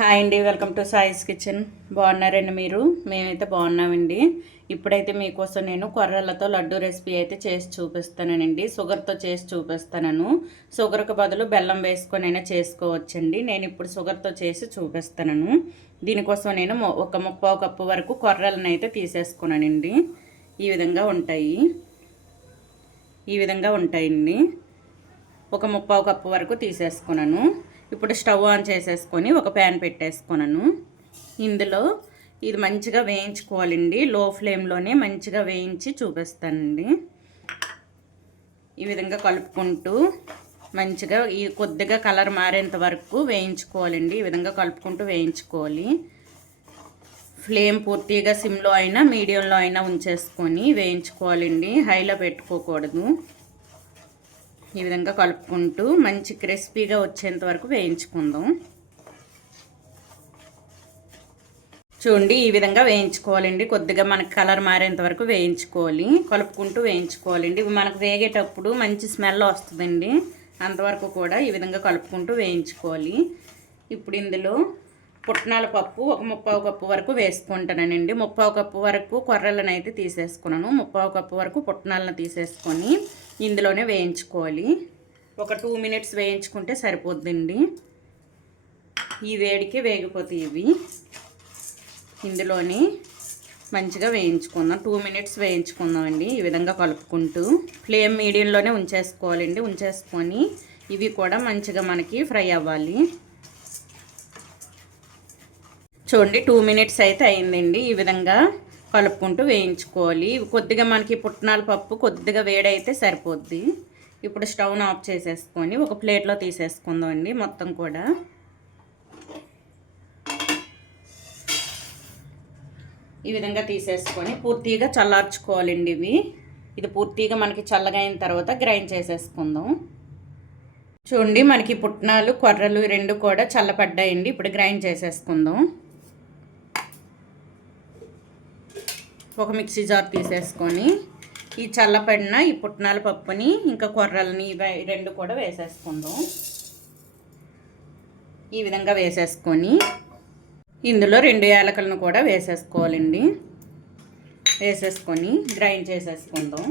Hi అండి welcome to సాయిస్ kitchen బాగున్నారండి మీరు? మేమైతే బాగున్నామండి. ఇప్పుడైతే మీకోసం నేను కొర్రలతో లడ్డు రెసిపీ అయితే చేసి చూపిస్తానండి. షుగర్తో చేసి చూపిస్తాను షుగర్కి బదులు బెల్లం వేసుకొని అయినా చేసుకోవచ్చండి. నేను ఇప్పుడు షుగర్తో చేసి చూపిస్తాను దీనికోసం నేను ఒక ముప్పావు కప్పు వరకు కొర్రలను అయితే తీసేసుకున్నానండి. ఈ విధంగా ఉంటాయి. ఈ విధంగా ఉంటాయండి. ఒక ముప్పావు కప్పు వరకు తీసేసుకున్నాను. ఇప్పుడు స్టవ్ ఆన్ చేసేసుకొని ఒక ప్యాన్ పెట్టేసుకున్నాను ఇందులో ఇది మంచిగా వేయించుకోవాలండి. లో ఫ్లేమ్లోనే మంచిగా వేయించి చూపిస్తానండి. ఈ విధంగా కలుపుకుంటూ మంచిగా ఈ కొద్దిగా కలర్ మారేంత వరకు వేయించుకోవాలండి. ఈ విధంగా కలుపుకుంటూ వేయించుకోవాలి. ఫ్లేమ్ పూర్తిగా సిమ్లో అయినా మీడియంలో అయినా ఉంచేసుకొని వేయించుకోవాలండి. హైలో పెట్టుకోకూడదు. ఈ విధంగా కలుపుకుంటూ మంచి క్రిస్పీగా వచ్చేంత వరకు వేయించుకుందాం. చూడండి ఈ విధంగా వేయించుకోవాలండి. కొద్దిగా మనకి కలర్ మారేంత వరకు వేయించుకోవాలి. కలుపుకుంటూ వేయించుకోవాలండి. ఇవి మనకు వేగేటప్పుడు మంచి స్మెల్ వస్తుందండి. అంతవరకు కూడా ఈ విధంగా కలుపుకుంటూ వేయించుకోవాలి. ఇప్పుడు ఇందులో పుట్నాల పప్పు ఒక ముప్పావు కప్పు వరకు వేసుకుంటానండి. ముప్పావు కప్పు వరకు కొర్రలను అయితే తీసేసుకున్నాను. ముప్పావు కప్పు వరకు పుట్నాలను తీసేసుకొని ఇందులోనే వేయించుకోవాలి. ఒక టూ మినిట్స్ వేయించుకుంటే సరిపోద్దండి. ఈ వేడికి వేగిపోతాయి ఇవి. ఇందులోని మంచిగా వేయించుకుందాం. టూ మినిట్స్ వేయించుకుందామండి ఈ విధంగా కలుపుకుంటూ. ఫ్లేమ్ మీడియంలోనే ఉంచేసుకోవాలండి. ఉంచేసుకొని ఇవి కూడా మంచిగా మనకి ఫ్రై అవ్వాలి. చూడండి టూ మినిట్స్ అయితే అయిందండి. ఈ విధంగా కలుపుకుంటూ వేయించుకోవాలి. కొద్దిగా మనకి పుట్నాల పప్పు కొద్దిగా వేడైతే సరిపోద్ది. ఇప్పుడు స్టవ్ను ఆఫ్ చేసేసుకొని ఒక ప్లేట్లో తీసేసుకుందాం అండి మొత్తం కూడా. ఈ విధంగా తీసేసుకొని పూర్తిగా చల్లార్చుకోవాలండి ఇవి. ఇది పూర్తిగా మనకి చల్లగా అయిన తర్వాత గ్రైండ్ చేసేసుకుందాం. చూడండి మనకి పుట్నాలు కొర్రలు రెండు కూడా చల్లపడ్డాయండి. ఇప్పుడు గ్రైండ్ చేసేసుకుందాం. ఒక మిక్సీ జార్ తీసేసుకొని ఈ చల్లపడిన ఈ పుట్నాల పప్పుని ఇంకా కొర్రలని ఇవి రెండు కూడా వేసేసుకుందాం. ఈ విధంగా వేసేసుకొని ఇందులో రెండు యాలకలను కూడా వేసేసుకోవాలండి. వేసేసుకొని గ్రైండ్ చేసేసుకుందాం.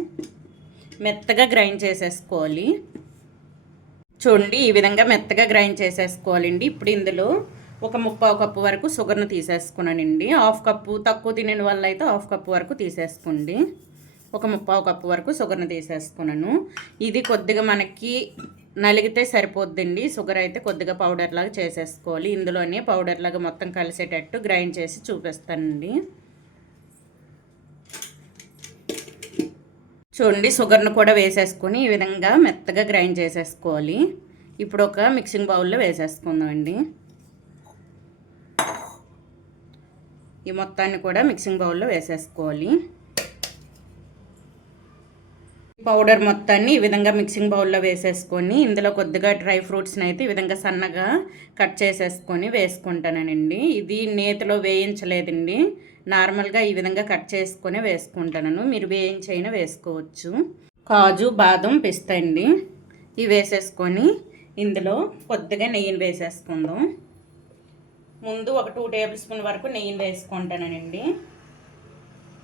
మెత్తగా గ్రైండ్ చేసేసుకోవాలి. చూడండి ఈ విధంగా మెత్తగా గ్రైండ్ చేసేసుకోవాలండి. ఇప్పుడు ఇందులో ఒక ముప్పావు కప్పు వరకు షుగర్ను తీసేసుకున్నానండి. హాఫ్ కప్పు తక్కువ తినని వల్ల అయితే హాఫ్ కప్పు వరకు తీసేసుకోండి. ఒక ముప్పావు కప్పు వరకు షుగర్ను తీసేసుకున్నాను. ఇది కొద్దిగా మనకి నలిగితే సరిపోద్దండి. షుగర్ అయితే కొద్దిగా పౌడర్ లాగా చేసేసుకోవాలి. ఇందులోనే పౌడర్ లాగా మొత్తం కలిసేటట్టు గ్రైండ్ చేసి చూపిస్తానండి. చూడండి షుగర్ను కూడా వేసేసుకొని ఈ విధంగా మెత్తగా గ్రైండ్ చేసేసుకోవాలి. ఇప్పుడు ఒక మిక్సింగ్ బౌల్లో వేసేసుకుందామండి. ఈ మొత్తాన్ని కూడా మిక్సింగ్ బౌల్లో వేసేసుకోవాలి. పౌడర్ మొత్తాన్ని ఈ విధంగా మిక్సింగ్ బౌల్లో వేసేసుకొని ఇందులో కొద్దిగా డ్రై ఫ్రూట్స్ని అయితే ఈ విధంగా సన్నగా కట్ చేసేసుకొని వేసుకుంటానండి. ఇది నేతిలో వేయించలేదండి. నార్మల్గా ఈ విధంగా కట్ చేసుకొని వేసుకుంటాను మీరు వేయించైనా వేసుకోవచ్చు. కాజు బాదం పిస్తా అండి. ఇవి వేసేసుకొని ఇందులో కొద్దిగా నెయ్యిని వేసేసుకుందాం. ముందు ఒక టూ టేబుల్ స్పూన్ వరకు నెయ్యిని వేసుకుంటానండి.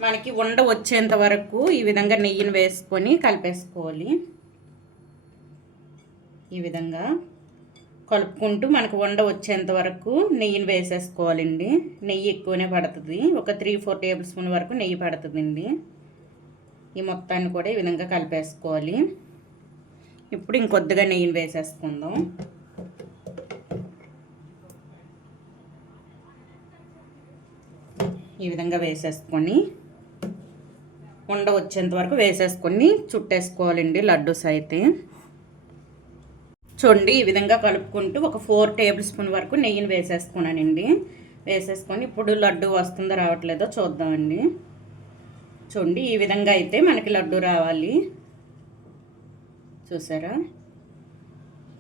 మనకి ఉండ వచ్చేంత వరకు ఈ విధంగా నెయ్యిని వేసుకొని కలిపేసుకోవాలి. ఈ విధంగా కలుపుకుంటూ మనకు వండ వచ్చేంత వరకు నెయ్యిని వేసేసుకోవాలండి. నెయ్యి ఎక్కువనే పడుతుంది. ఒక త్రీ ఫోర్ టేబుల్ స్పూన్ వరకు నెయ్యి పడుతుందండి. ఈ మొత్తాన్ని కూడా ఈ విధంగా కలిపేసుకోవాలి. ఇప్పుడు ఇంకొద్దిగా నెయ్యిని వేసేసుకుందాం. ఈ విధంగా వేసేసుకొని ఉండ వచ్చేంత వరకు వేసేసుకొని చుట్టేసుకోవాలండి లడ్డూస్ అయితే. చూడండి ఈ విధంగా కలుపుకుంటూ ఒక ఫోర్ టేబుల్ స్పూన్ వరకు నెయ్యిని వేసేసుకున్నానండి. వేసేసుకొని ఇప్పుడు లడ్డు వస్తుందో రావట్లేదో చూద్దామండి. చూడండి ఈ విధంగా అయితే మనకి లడ్డు రావాలి. చూసారా?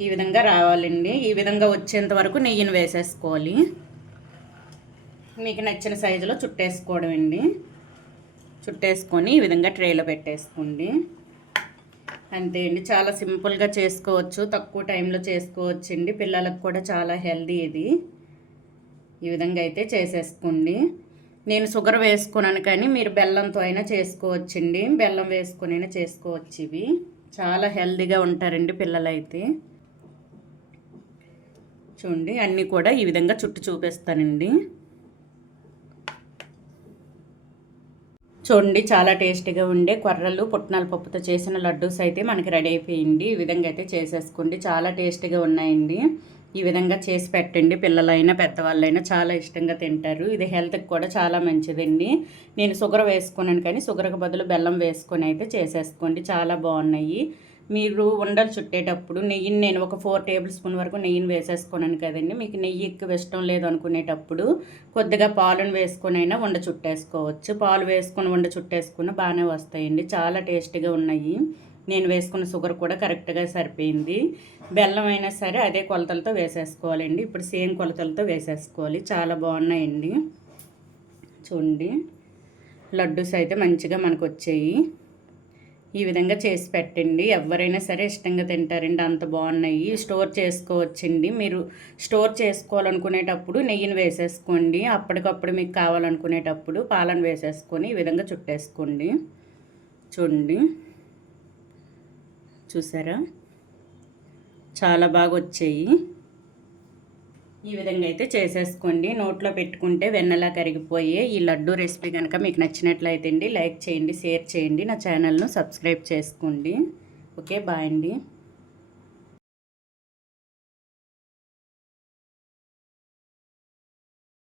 ఈ విధంగా రావాలండి. ఈ విధంగా వచ్చేంత వరకు నెయ్యిని వేసేసుకోవాలి. మీకు నచ్చిన సైజులో చుట్టేసుకోవడం అండి చుట్టేసుకొని ఈ విధంగా ట్రేలో పెట్టేసుకోండి. అంతే అండి. చాలా సింపుల్గా చేసుకోవచ్చు. తక్కువ టైంలో చేసుకోవచ్చు అండి పిల్లలకు కూడా చాలా హెల్దీ ఇది. ఈ విధంగా అయితే చేసేసుకోండి. నేను షుగర్ వేసుకున్నాను కానీ మీరు బెల్లంతో అయినా చేసుకోవచ్చండి. బెల్లం వేసుకొని అయినా చేసుకోవచ్చు ఇవి. చాలా హెల్దీగా ఉంటారండి పిల్లలైతే. చూడండి అన్నీ కూడా ఈ విధంగా చుట్టూ చూపిస్తానండి. చూడండి చాలా టేస్టీగా ఉండే కొర్రలు పుట్నాల పప్పుతో చేసిన లడ్డూస్ అయితే మనకి రెడీ అయిపోయింది. ఈ విధంగా అయితే చేసేసుకోండి. చాలా టేస్టీగా ఉన్నాయండి. ఈ విధంగా చేసి పెట్టండి. పిల్లలైనా పెద్దవాళ్ళైనా చాలా ఇష్టంగా తింటారు. ఇది హెల్త్కి కూడా చాలా మంచిదండి. నేను షుగర్ వేసుకున్నాను కానీ షుగర్కి బదులు బెల్లం వేసుకొని అయితే చేసేసుకోండి. చాలా బాగున్నాయి. మీరు ఉండలు చుట్టేటప్పుడు నెయ్యిని నేను ఒక ఫోర్ టేబుల్ స్పూన్ వరకు నెయ్యిని వేసేసుకున్నాను కదండి. మీకు నెయ్యి ఎక్కువ ఇష్టం లేదు అనుకునేటప్పుడు కొద్దిగా పాలను వేసుకునైనా అయినా వండ చుట్టేసుకోవచ్చు. పాలు వేసుకుని వండ చుట్టేసుకున్న బాగానే వస్తాయండి. చాలా టేస్టీగా ఉన్నాయి. నేను వేసుకున్న షుగర్ కూడా కరెక్ట్గా సరిపోయింది. బెల్లం అయినా సరే అదే కొలతలతో వేసేసుకోవాలండి. ఇప్పుడు సేమ్ కొలతలతో వేసేసుకోవాలి. చాలా బాగున్నాయండి. చూడండి. లడ్డూస్ అయితే మంచిగా మనకు వచ్చాయి ఈ విధంగా చేసి పెట్టండి. ఎవరైనా సరే ఇష్టంగా తింటారండి. అంత బాగున్నాయి. స్టోర్ చేసుకోవచ్చండి. మీరు స్టోర్ చేసుకోవాలనుకునేటప్పుడు నెయ్యిని వేసేసుకోండి. అప్పటికప్పుడు మీకు కావాలనుకునేటప్పుడు పాలను వేసేసుకొని ఈ విధంగా చుట్టేసుకోండి. చూడండి. చూసారా? చాలా బాగా వచ్చాయి. ఈ విధంగా అయితే చేసేసుకోండి. నోట్లో పెట్టుకుంటే వెన్నలా కరిగిపోయే ఈ లడ్డు రెసిపీ కనుక మీకు నచ్చినట్లయితే అండి లైక్ చేయండి షేర్ చేయండి నా ఛానల్ను సబ్స్క్రైబ్ చేసుకోండి. ఓకే బాయ్ అండి.